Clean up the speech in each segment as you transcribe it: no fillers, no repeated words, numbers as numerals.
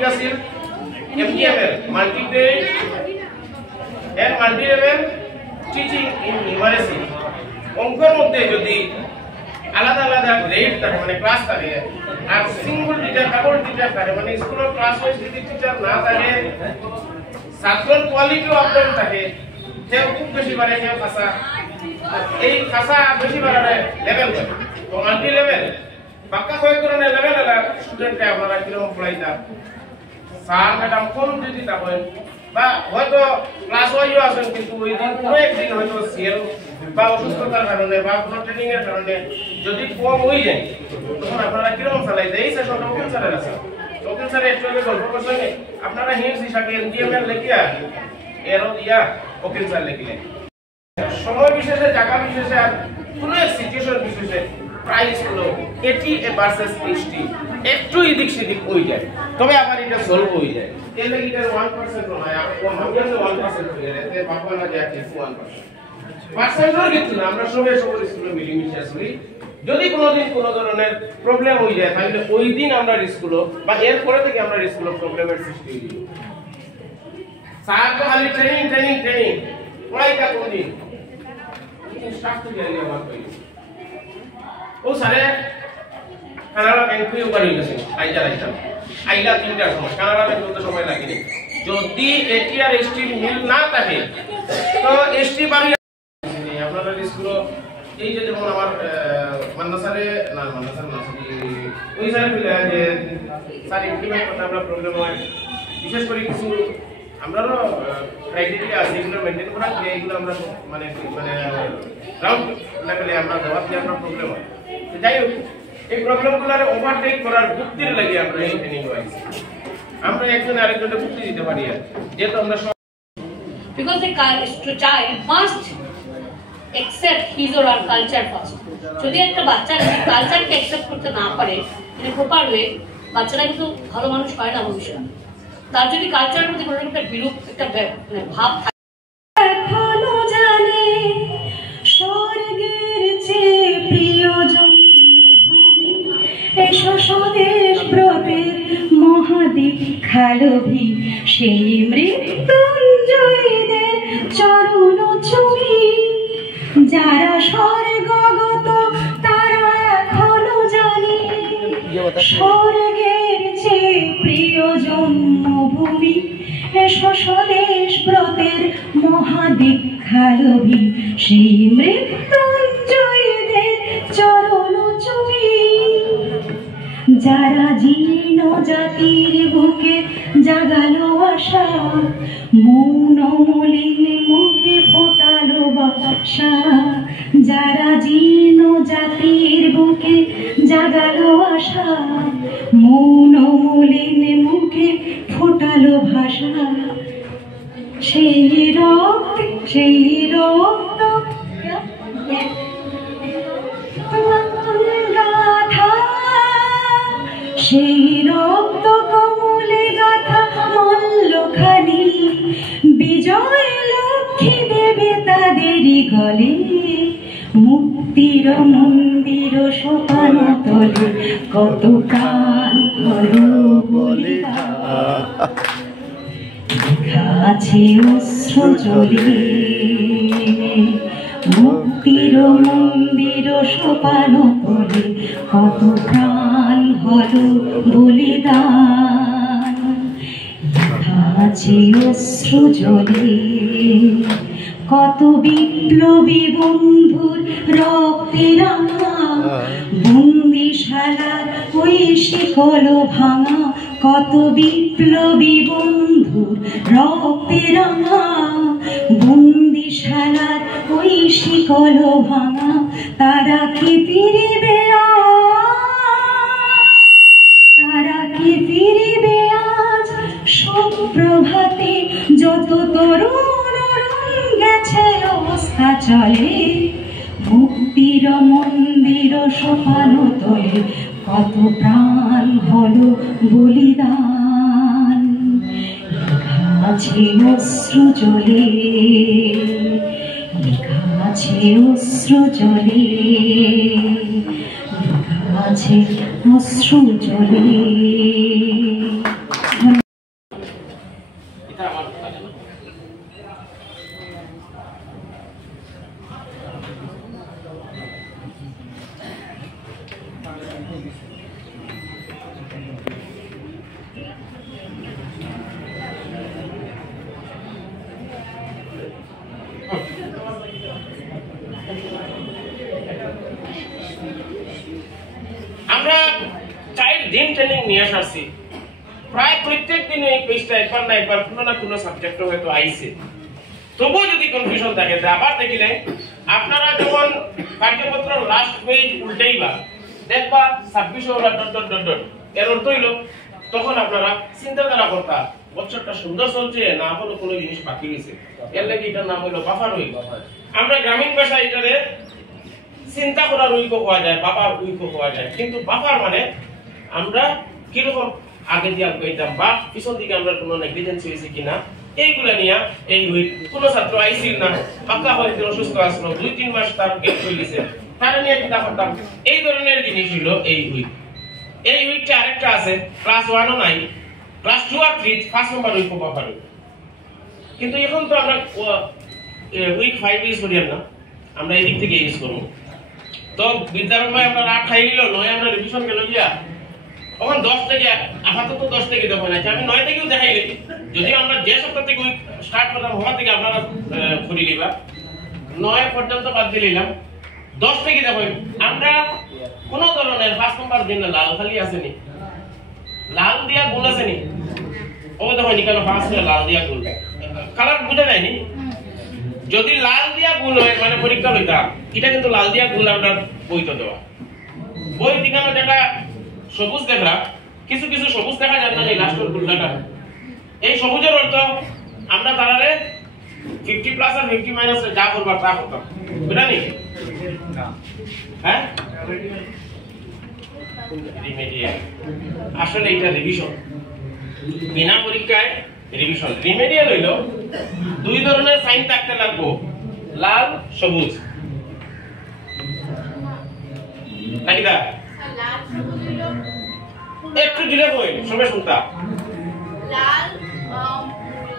Topic আছিল MTML multigrade and multilevel teaching in numeracy. অঙ্কের মধ্যে যদি আলাদা আলাদা গ্রেড থাকে মানে ক্লাস থাকে আর সিঙ্গল টিচার ডাবল টিচার থাকে মানে স্কুলের ক্লাস ওয়াইজ যদি টিচার না থাকে ছাত্রের কোয়ালিটিও আপডাউন থাকে কেউ খুব বেশি পারে কেউ খাসা এই খাসা বেশি বাড়ালে লেভেল করে তো মাল্টি লেভেল বাক্কা কয়েক ধরনের লেভেল এলা স্টুডেন্টকে আপনারা কিরকম পড়াইতা স্যার ম্যাডাম কোন যদি থাকেন বা হয়তো ক্লাস ওয়াইজও আছেন কিন্তু ওই দিন কোনো একদিন হয়তো সিএল বা অসুস্থতার কারণে বা কোনো ট্রেনিং এর কারণে যদি কম হয়ে যায় তখন আপনারা কিরকম চালাইতে এই সেশনটা ওকেন স্যারের আছে ওকেন স্যার একটু আগে গল্প করছেন আপনারা হিন্টস হিসাবে MTML লিখিয়া এরও দিয়া ওকেন স্যার লিখিলেন সময় বিশেষে জায়গা বিশেষে আর কোনো এক সিচুয়েশন বিশেষে প্রাইস হলো 80 ভার্সেস 60 একটু এদিক সেদিক হয়ে যায় তবে আবার এটা সলভ হয়ে যায় এর লাগি এটা 1% নয় কোন ভাবে 1% হয়ে যায় এতে বাবা না যায় 1% পার্সেন্টের কিছু না আমরা সবাই সবার স্কুলে মিলিমিশে আসি যদি কোনোদিন কোনো ধরনের প্রবলেম হয়ে যায় তাহলে ওই দিন আমরা স্কুলে বা এর পরে থেকে আমরা স্কুলে প্রবলেমের সৃষ্টি হই স্যার তো খালি ট্রেনিং ট্রেনিং ট্রেনিং পড়াইটা কোনদিন স্টাফ তো জানি আমার কই ও স্যারে কানাডা ব্যাংক উপরে গেছে আইলা 3টার সময় কানাডা ব্যাংক তো সময় লাগেনি যদি এটি আর এসটি মিল না থাকে তো এসটি বাড়ি আপনারা স্কুলে এই যে যেমন আমার মান্নাসারে না মান্নাসার না ওই স্যার বলে যে স্যার ইমপ্লিমেন্ট করতে আমরা প্রবলেম হয় বিশেষ করে কিছু আমরাও ক্রাইটেরিয়া আছে এগুলো মেইনটেইন করা যে এগুলো আমরা মানে গ্রাউন্ড লেভেলে আমরা জবাব দিয়ে আমরা প্রবলেম হয় যাই হোক এই প্রবলেমগুলোরে ওভারটেক করার বুদ্ধির লাগে আমরা এই ট্রেনিং হইছে আমরা একজন আরেকজনকে বুদ্ধি দিতে পারি যেহেতু আমরা because the child must accept his or her culture first যদি একটা বাচ্চা কালচারকে অ্যাকসেপ্ট করতে না পারে মানে প্রপার ওয়ে বাচ্চারা কিন্তু ভালো মানুষ হয় না ভবিষ্যতে তার যদি কালচারের প্রতি কোনো একটা বিরূপ একটা মানে ভাব থাকে এখনো জানে স্বর্গের চেয়ে প্রিয় জন্মভূমি এসো স্বদেশ ব্রতের মহাদীক্ষালোভী সেই মৃত্যুঞ্জয়ীদের চরণ চুমি যারা স্বর্গগত তারা এখনো জানে স্বর্গের চেয়ে প্রিয় জন্মভূমি এসো স্বদেশ ব্রতের মহাদীক্ষালোভী সেই মৃত্যুঞ্জয়ীদের চরণ চুমি যারা জীর্ণ জাতির বুকে জাগালো আশা মৌন মলিন মুখে ফোটালো বাসা যারা জীর্ণ জাতির বুকে জাগালো আশা মৌন মলিন মুখে ফোটালো ভাষা সেই রক্ত গাথা সেই রক্ত কমলে গাথা মল্লখানি বিজয় লক্ষ্মী দেবে তাদেরই গলে মুক্তির মন্দির সোপান তলে কত প্রাণ হলো বলিদান আছে অস্ত্র জলে মুক্তির মন্দির সোপান তলে কত প্রাণ হলো বলিদান আছে অস্ত্র জলে কত বিপ্লবী বন্ধুর রক্তে রাঙা বন্দিশালার ওই শিকল ভাঙা কত বিপ্লবী বন্ধুর রক্তে রাঙা বন্দিশালার ওই শিকল ভাঙা তারা কি ফিরিবে তারা কি ফিরিবে আজ সুপ্রভাতে যত তরুণ গেছে অবস্থা চলে মুক্তির মন্দির সোপান তলে কত প্রাণ হলো বলিদান আছে অস্ত্র জলে লেখা আছে অস্ত্র জলে লেখা আছে অস্ত্র জলে। নিয়ে আসছি প্রায় প্রত্যেক দিন এই পেজটা একবার না একবার কোনো না কোনো সাবজেক্ট হয়তো আইছে তবুও যদি কনফিউশন থাকে আবার দেখিলে আপনারা যখন কার্যপত্র লাস্ট পেজ উল্টাইবা দেখবা 26 ওরা ডট ডট ডট ডট এর অর্থ হইল তখন আপনারা চিন্তাধারা করতা বছরটা সুন্দর চলছে না হলো কোনো জিনিস বাকি গেছে এর লাগি এটার নাম হইল বাফার উইক আমরা গ্রামীণ ভাষায় এটারে চিন্তা করার উইক হওয়া যায় বাবার উইক হওয়া যায় কিন্তু বাফার মানে আমরা কিরকম আগে দিয়ে কইতাম বা পিছন দিকে আমরা কোনো নেগলিজেন্স হয়েছে কিনা এইগুলা নিয়ে এই উইক কোনো ছাত্র আইছিল না পাকা হয়তো অসুস্থ আসলো 2-3 মাস তার গেট হয়ে গেছে তারা নিয়ে চিন্তা করতাম এই ধরনের জিনিস হলো এই উইক এই উইকটা আরেকটা আছে ক্লাস 1 ও নাই ক্লাস 2 আর 3 ফার্স্ট নাম্বার উইক বাফার কিন্তু এখন তো আমরা উইক 5 ইউজ করি না আমরা এই দিক থেকে ইউজ করব তো বিদ্যারম্ভে আমরা রাত খাই নিল নয় আমরা রিভিশন গেল গিয়া তখন 10 থেকে আপাতত 10 থেকে দেখো না আমি 9 থেকেও দেখাইলে যদি আমরা যে সপ্তাহ থেকে উইক স্টার্ট করলাম হওয়া থেকে আপনারা করি লিবা 9 পর্যন্ত বাদ দিলাম 10 থেকে দেখো আমরা কোন ধরনের 5 নাম্বার দিন লাল খালি আসেনি লাল দিয়া গুণ আসেনি ও দেখো নিকালো 5 এর লাল দিয়া গুণ কালার বুঝা যায়নি যদি লাল দিয়া গুণ হয় মানে পরীক্ষা লইতা এটা কিন্তু লাল দিয়া গুণ আমরা বইতে দেওয়া বই দিকানো যেটা সবুজ দেখা কিছু কিছু সবুজ দেখা যায় না এই লাস্টের গুণটা এই সবুজের অর্থ আমরা তারারে 50 প্লাস আর 50 মাইনাস যা করবার তা করতাম বুঝা নি হ্যাঁ রিমেডিয়াল আসলে এটা রিভিশন বিনা পরীক্ষায় রিভিশন রিমেডিয়াল হইল দুই ধরনের সাইন থাকতে লাগবে লাল সবুজ নাকি দা লাল সবুজ হলো একটু দিলে কই সবে শুনতা লাল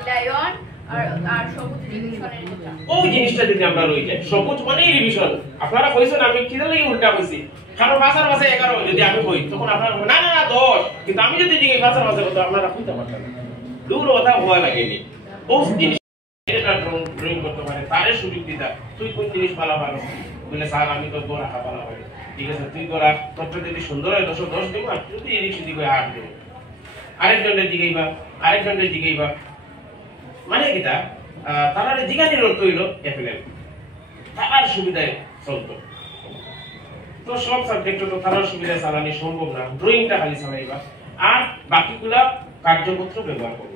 লায়ন আর সবুজ রিভিশনের কথা ওই জিনিসটা যদি আমরা রই যায় সবুজ মানে রিভিশন আপনারা কইছেন আমি কি লাগি উল্টা কইছি কারণ ভাষার ভাষা 11 যদি আমি কই তখন আপনারা না না না 10 কিন্তু আমি যদি দিই ভাষার ভাষা কথা আপনারা কইতে পারতেন দূর কথা ভয় লাগেনি ও জিনিস এটা ড্রয়িং করতে পারে তারে সুযোগ দিতা তুই কোন জিনিস ভালো ভালো বলে স্যার আমি তো গোরা ভালো হয় ঠিক আছে তুই গোরা তোরটা যদি সুন্দর হয় 10 দিব আর যদি এদিক সেদিক হয় 8 দিব আরেকজনের দিকেইবা আরেকজনের দিকেইবা মানে কিটা তারারে জিগানির অর্থ হইল এফএলএম তার সুবিধায় চলতো তো সব সাবজেক্ট তো তার সুবিধায় চালানি সম্ভব না ড্রয়িংটা খালি চালাইবা আর বাকিগুলা কার্যপত্র ব্যবহার করব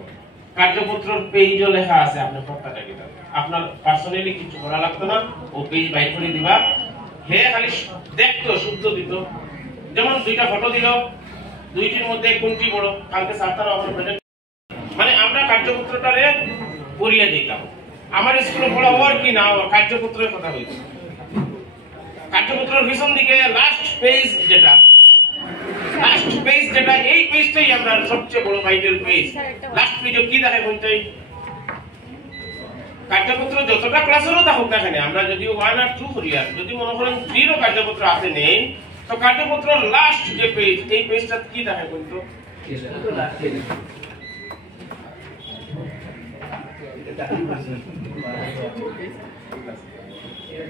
কার্যপত্রের পেজও লেখা আছে আপনি পড়তাটা কিটা আপনার পার্সোনালি কিছু করা লাগতো না ও পেজ বাইর করে দিবা হে খালি দেখতো শুদ্ধ দিত যেমন দুইটা ফটো দিল দুইটির মধ্যে কোনটি বড় কালকে স্যার আমার প্রেজেন্ট মানে আমরা কার্যপত্রটারে পড়িয়ে দিতাম আমার স্কুলে পড়া হওয়ার কি না কার্যপত্রের কথা হইতো কার্যপত্রের পিছন দিকে লাস্ট পেজ যেটা এই পেজটাই আমরা সবচেয়ে বড় ভাইটাল পেজ লাস্ট পেজে কি দেখে কোনটাই কার্যপত্র যতটা ক্লাসেরও থাকুক না কেন আমরা যদি 1 আর 2 করি আর যদি মনে করেন 3 এর কার্যপত্র আছে নেই তো কার্যপত্র লাস্ট যে পেজ এই পেজটা কি দেখে কোনটো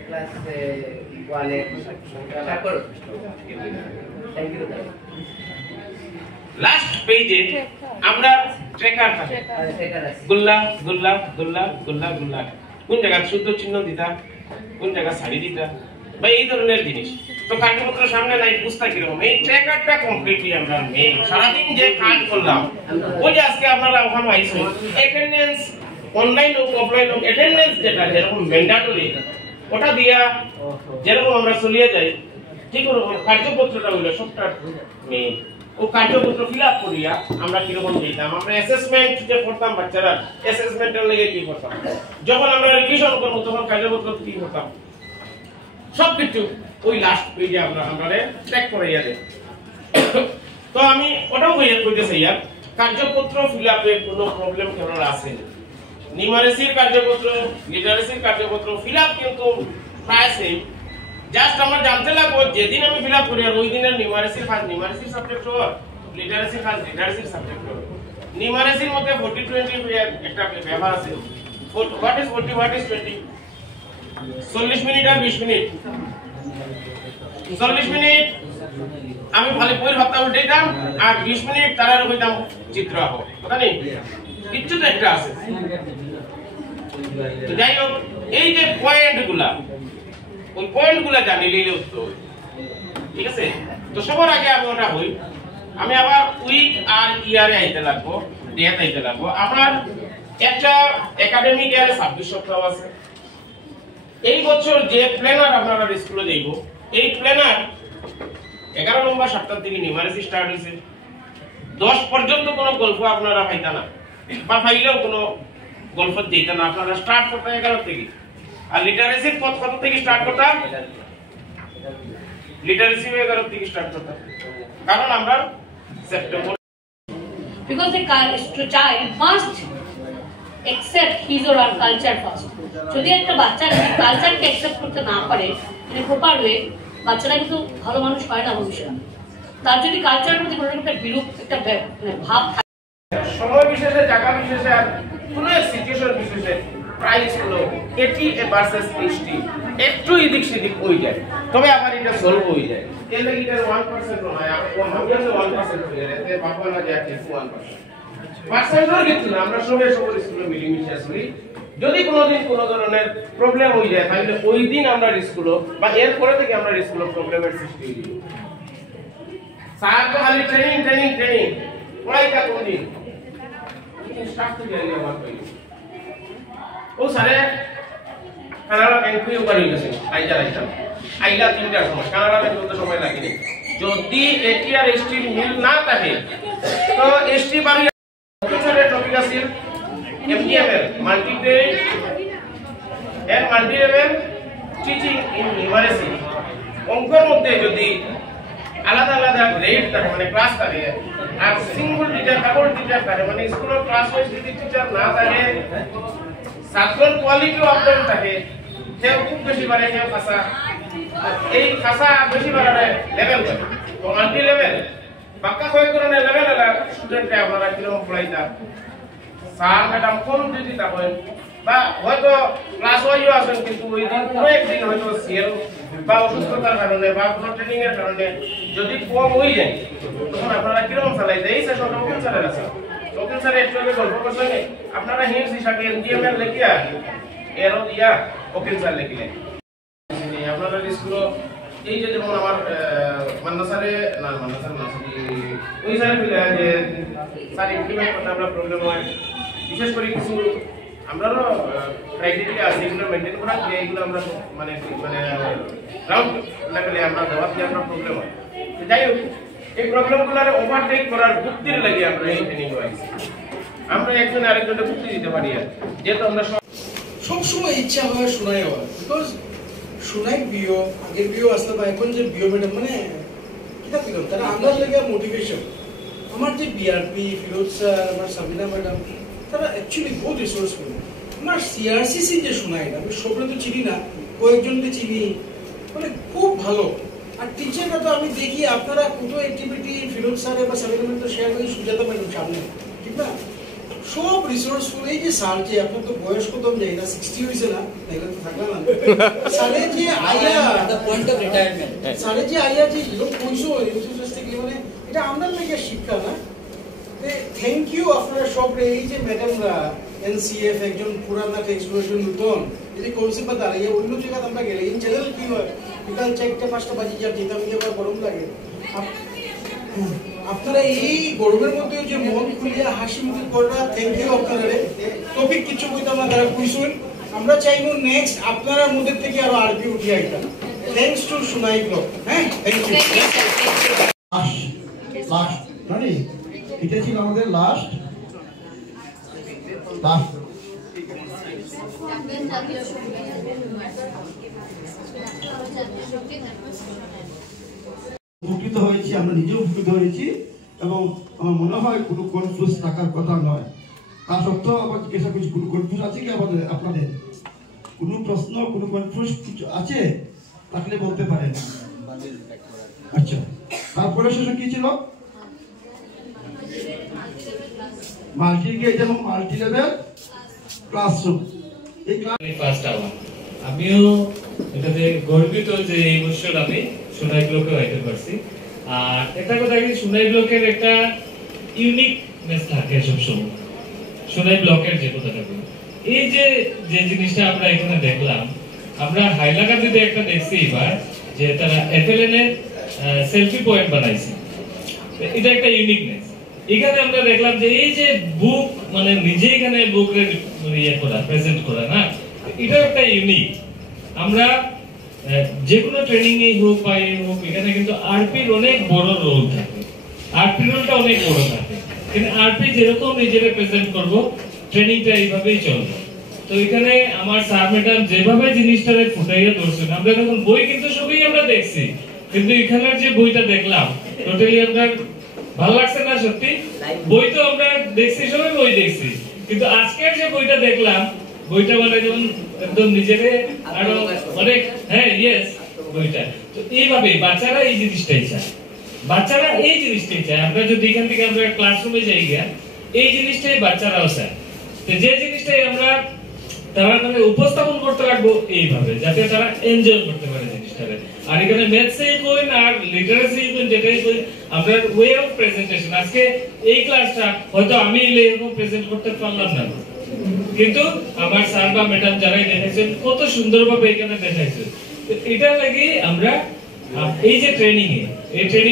class igual লাস্ট পেজে আমরা ট্র্যাকার থাকে গুল্লা গুল্লা গুল্লা গুল্লা গুল্লা কোন জায়গা শুদ্ধ চিহ্ন দিতা কোন জায়গা সারি দিতা বা এই ধরনের জিনিস তো কার্যপত্র সামনে নাই বুঝতা কিরকম এই ট্র্যাকারটা কমপ্লিটলি আমরা নেই সারাদিন যে কাজ করলাম ওই যে আজকে আপনারা ওখানে আইসো অ্যাটেন্ডেন্স অনলাইন হোক অফলাইন হোক অ্যাটেন্ডেন্স যেটা যেরকম ম্যান্ডেটরি ওটা দিয়া যেরকম আমরা চলিয়ে যাই ঠিক ওরকম কার্যপত্রটা হইলো সবটা মেইন ও কার্যপত্র ফিল আপ করিয়া আমরা কিরকম দিতাম আমরা অ্যাসেসমেন্ট যে করতাম বাচ্চারা অ্যাসেসমেন্টের লাগে কি করতাম যখন আমরা রিভিশন করব তখন কার্যপত্র কি করতাম সবকিছু ওই লাস্ট পেজে আমরা ট্র্যাক করাইয়া দেই তো আমি ওটাও কইতেছি ইয়ার কার্যপত্র ফিল আপে কোনো প্রবলেম কেন আছে নিউমারেসির কার্যপত্র লিটারেসির কার্যপত্র ফিল আপ কিন্তু প্রায় সেম জাস্ট আমরা জানতে লাগবো যেদিন আমি ফিল আপ করি আর ওই দিনের নিউমারেসির সাবজেক্ট হোক লিটারেসির লিটারেসির সাবজেক্ট হোক নিউমারেসির মধ্যে 40-20 একটা ব্যবহার আছে what is 40 what is 20 40 minute আর 20 মিনিট 40 মিনিট আমি খালি বইয়ের ভাবটা উল্টাইতাম আর 20 মিনিট তারার কইতাম চিত্র আঁকো, কথা নেই, কিচ্ছু তো একটা আছে। তো যাই হোক, এই যে পয়েন্টগুলা, ওই পয়েন্টগুলা জানি নিলে উত্তর, ঠিক আছে? তো সবার আগে আমি ওটা হই, আমি আবার উইক আর ইয়ারে আইতে লাগবো, ডেট আইতে লাগবো। আপনার একটা একাডেমিক ইয়ারে 26 সপ্তাহ আছে। এই বছর যে প্ল্যানার আপনারা স্কুলে যাইব, এই প্ল্যানার 11 নম্বর সপ্তাহ থেকে নিউমারেসি স্টার্ট হয়েছে। 10 পর্যন্ত কোনো গল্প আপনারা পাইতা না, বা পাইলেও কোনো গল্প দিতা না। আপনারা স্টার্ট করতে 11 থেকে। আর লিটারেসির পথ কত থেকে স্টার্ট করতাম? লিটারেসি 11 থেকে স্টার্ট করতাম, কারণ আমরা September, because the child must accept his or her culture first. যদি একটা বাচ্চা কালচারকে অ্যাকসেপ্ট করতে না পারে মানে প্রপার ওয়ে, বাচ্চারা কিন্তু ভালো মানুষ হয় না ভবিষ্যতে। তার যদি কালচারের প্রতি কোনো একটা বিরূপ একটা ভাব থাকে, সময় বিশেষে, জায়গা বিশেষে, আর কোনো সিচুয়েশন বিশেষে প্রাইস হলো 80 ভার্সেস 60 একটু এদিক সেদিক হয়ে যায়, তবে আবার এটা সলভ হয়ে যায়। এর লাগি এটা 1% নয়, আর 1% হয়ে যায়, এতে বাবা না যায় 1%। পার্সেন্টের কিছু না, আমরা সবাই সবার স্কুলে মিলিমিশে আসি। যদি কোনোদিন কোনো ধরনের প্রবলেম হয়ে যায়, তাহলে ওই দিন আমরা স্কুলে বা এর পরে থেকে আমরা স্কুলে প্রবলেমের সৃষ্টি হয়ে যাবে। স্যার তো খালি ট্রেনিং ট্রেনিং ট্রেনিং, পড়াইটা কোনদিন স্টাফ তো জানি আমার কই ও স্যারে কানাডা ব্যাংক উপর গেছে, আইলা 3টার সময় কানাডা ব্যাংক তো সময় লাগেনি। যদি এটি আর এসটি মিল না থাকে তো এসটি বাড়ি টপিক আছে MDML, multigrade and multilevel teaching in numeracy. অঙ্কের মধ্যে যদি আলাদা আলাদা গ্রেড থাকে, মানে ক্লাস থাকে, আর সিঙ্গল টিচার, ডাবল টিচার থাকে, মানে স্কুলের ক্লাস ওয়াইজ যদি টিচার না থাকে, ছাত্রের কোয়ালিটিও আপডাউন থাকে, কেউ খুব বেশি বাড়ে, কেউ খাসা, এই খাসা বেশি বাড়ালে লেভেল হয়। তো মাল্টি লেভেল বাক্কা কয়েক ধরনের লেভেল এলা স্টুডেন্টকে আপনারা কিরকম পড়াইতা, স্যার ম্যাডাম কোন যদি থাকেন, বা হয়তো ক্লাস ওয়াইজও আসেন, কিন্তু ওই দিন কোনো একদিন হয়তো সিএল বা অসুস্থতার কারণে বা কোনো ট্রেনিং এর কারণে যদি কম হয়ে যায়, তখন আপনারা কিরকম চালাইতে? এই সেশনটা ওকেন স্যারের আছে, ওকেন স্যার একটু আগে গল্প করছেন, আপনারা হিন্স হিসাবে এমডিএমএল লেখিয়া এরও দিয়া ওকেন স্যার লিখিলেন। আপনারা স্কুল এই যে যেমন আমার মান্না স্যারে না, মান্না স্যার না, ওই স্যারে বলে যে স্যার ইমপ্লিমেন্ট করতে আমরা প্রবলেম হয়, বিশেষ করে কিছু আমরাও ক্রাইটেরিয়া আছে, এগুলো মেনটেন করা, এইগুলো আমরা মানে গ্রাউন্ড লেভেলে আমরা জবাব দিয়ে আমরা প্রবলেম হয়। যাই হোক, এই প্রবলেমগুলোর ওভারটেক করার বুদ্ধির লাগে আমরা এই ট্রেনিং হয়েছি। আমরা একজন আরেকজনকে বুদ্ধি দিতে পারি, আর যেহেতু আমরা সবসময় ইচ্ছা হয় শোনাই হওয়ার, বিকজ শোনাই বিও আগের বিও আসলে বা এখন যে বিও ম্যাডাম মানে কিতা দিল তারা আমরা লেগে মোটিভেশন। আমার যে বিআরপি ফিরোজ স্যার, আমার সাবিনা ম্যাডাম, তারা অ্যাকচুয়ালি বহুত রিসোর্সফুল। আমার সিআরসিসি যে শোনাই, আমি সবরে তো চিনি না, কয়েকজনকে চিনি, মানে খুব ভালো। আর টিচাররা তো আমি দেখি আপনারা কত অ্যাক্টিভিটি ফিরোজ স্যার বা সাবিনা ম্যাডাম তো শেয়ার করি সুজাতা ম্যাডাম সামনে, ঠিক না? সব রিসোর্সফুল। এই যে স্যার যে আপনার তো বয়স কত যাই না, 60 হয়েছে না, তাইলে তো থাকলাম না। স্যারে যে আইয়া দ্য পয়েন্ট অফ রিটায়ারমেন্ট, স্যারে যে আইয়া যে লোক কইছো ইউনিভার্সিটি থেকে, মানে এটা আমাদের থেকে শিক্ষা না। থ্যাংক ইউ আপনারা সব। এই যে ম্যাডামরা এনসিএফ একজন পুরানা এক্সপ্লোরেশন নতুন যদি কনসেপ্ট দাঁড়িয়ে অন্য জায়গায় আমরা গেলে এই চ্যানেল কি হয়, বিকাল 4টা 5টা বাজে যা যেতাম গিয়ে আবার গরম লাগে। আপনারা এই গরমের মধ্যে যে মন খুলিয়া হাসি মুখে করা, থ্যাংক ইউ আপনারা। টপিক কিছু কইতাম না, তারা কইছেন। আমরা চাইবো নেক্সট আপনারা মধ্যে থেকে আরো আরবি উঠে আইতাম। থ্যাঙ্কস টু সুনাই ব্লগ। হ্যাঁ, থ্যাংক ইউ। লাস্ট মানে এটা ছিল আমাদের লাস্ট উপকৃত হয়েছি, আমরা নিজেও উপকৃত হয়েছি, এবং আমার মনে হয় কোনো কনফিউজ থাকার কথা নয়। তা সত্ত্বেও আবার জিজ্ঞাসা করছি, কোনো কনফিউজ আছে কি আমাদের? আপনাদের কোনো প্রশ্ন, কোনো কনফিউজ কিছু আছে থাকলে বলতে পারেন। আচ্ছা, তারপরে সেটা কি ছিল? মাল্টি-গ্রেড এবং মাল্টি লেভেল ক্লাসরুম। এই ফার্স্ট আওয়ার আমিও এটাতে গর্বিত যে এই বছর আমি সোনাইগুলোকে আইতে পারছি। আর একটা কথা কি সোনাই ব্লকের একটা ইউনিকনেস থাকে সবসময়। সোনাই ব্লকের যে কথাটা বলি, এই যে জিনিসটা আমরা এখানে দেখলাম, আমরা হাইলাকান্দিতে একটা দেখছি এবার যে তারা এফএলএন এর সেলফি পয়েন্ট বানাইছে। এটা একটা ইউনিকনেস। এখানে আমরা দেখলাম যে এই যে বুক মানে নিজে এখানে বুক ইয়ে করা প্রেজেন্ট করা না, এটা একটা ইউনিক। আমরা যে কোনো ট্রেনিং এ হোক বা হোক এখানে কিন্তু আরপির অনেক বড় রোল থাকে, আরপি রোলটা অনেক বড় থাকে, কিন্তু আরপি যেরকম নিজেরা প্রেজেন্ট করব ট্রেনিংটা এইভাবেই চলবে। তো এখানে আমার স্যার ম্যাডাম যেভাবে জিনিসটারে ফুটাইয়া ধরছেন, আমরা যখন বই কিন্তু সবই আমরা দেখছি, কিন্তু এখানের যে বইটা দেখলাম টোটালি আপনার ভালো লাগছে না? সত্যি বই তো আমরা দেখছি, সবাই বই দেখছি, কিন্তু আজকের যে বইটা দেখলাম, বইটা মানে যেমন একদম নিজেরে আরো অনেক ইয়েস বইটা। তো এইভাবে বাচ্চারা এই জিনিসটাই চায়, বাচ্চারা এই জিনিসটাই চায়। আমরা যদি এখান থেকে আমরা ক্লাসরুমে যাই গিয়া এই জিনিসটাই বাচ্চারাও চায়। তো যে জিনিসটাই আমরা তারা মানে উপস্থাপন করতে রাখবো এইভাবে, যাতে তারা এনজয় করতে পারে জিনিসটাকে। আর এখানে ম্যাথসে কোইন আর লিটারেসি কোইন যেটাই কোইন, আমরা ওয়ে অফ প্রেজেন্টেশন, আজকে এই ক্লাসটা হয়তো আমি এরকম প্রেজেন্ট করতে পারলাম না, কিন্তু আমার স্যার বা ম্যাডাম যারাই দেখাইছেন কত সুন্দরভাবে এখানে দেখাইছেন। তো এটা লাগি আমরা এই যে ট্রেনিং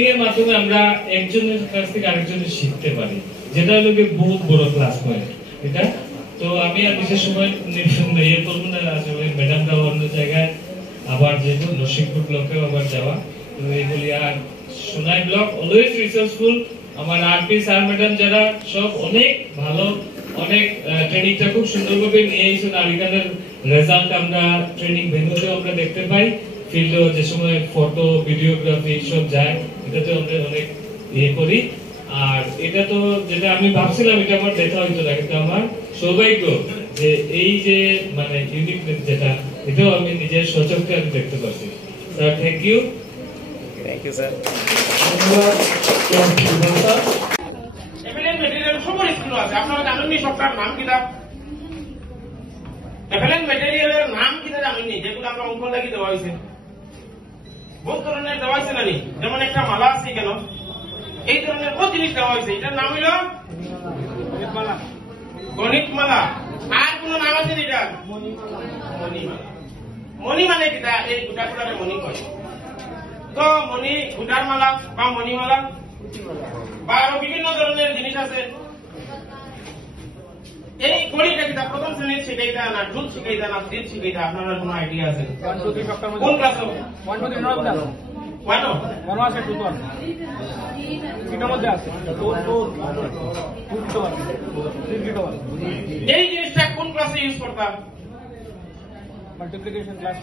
এর মাধ্যমে আমরা একজনের কাছ থেকে আরেকজনের শিখতে পারি, যেটা হলো বহুত বড় প্লাস পয়েন্ট এটা। তো আমি আর বিশেষ সময় ইয়ে করবো না, আসলে ম্যাডামরা অন্য জায়গায় আবার যেহেতু নরসিংপুর ব্লকেও আবার যাওয়া, তো এইগুলি। আর সোনাই ব্লক অলওয়েজ রিসার্চফুল, আমার আরপি স্যার ম্যাডাম যারা সব অনেক ভালো, অনেক ট্রেনিংটা খুব সুন্দরভাবে নিয়ে এসেছেন। আর এখানের রেজাল্ট আমরা ট্রেনিং ভেন্যুতেও আমরা দেখতে পাই, ফিল্ডেও যে সময় ফটো ভিডিওগ্রাফি সব যায়, এটাতে আমরা অনেক ইয়ে করি। আর এটা তো যেটা আমি ভাবছিলাম এটা আমার দেখা হইতো না, কিন্তু আমার সৌভাগ্য যে এই যে মানে ইউনিকনেস যেটা, এটাও আমি নিজের সচক্ষে আমি দেখতে পাচ্ছি। Sir thank you. Thank you sir. FLN material সবার স্কুল আছে, আপনারা জানেননি সবটার নাম কিনা? এফএলএন ম্যাটেরিয়ালের নাম কিনা জানেননি? যেগুলো আমরা অঙ্কন লাগি দেওয়া হয়েছে, বহু ধরনের দেওয়া হয়েছে নানি। যেমন একটা মালা আছে, কেন এই ধরনের বহু জিনিস দেওয়া হয়েছে। এটার নাম হইল গণিত মালা। আর কোন নাম আছে এটা? মণিমালা। মণি মানে কিটা? এই গোটা গোটারে মণি কয়। তো মণি, গোটার মালা বা মণিমালা বা আরো বিভিন্ন ধরনের জিনিস আছে। এই গণিতটা কিটা? প্রথম শ্রেণীর শিখাইতা না ঢুল শিখাইতা না ফ্রিজ শিখাইতা? আপনার কোনো আইডিয়া আছে? কোন ক্লাস? এই জিনিসটা কোন ক্লাসে ইউজ করতাম? Multiplication class.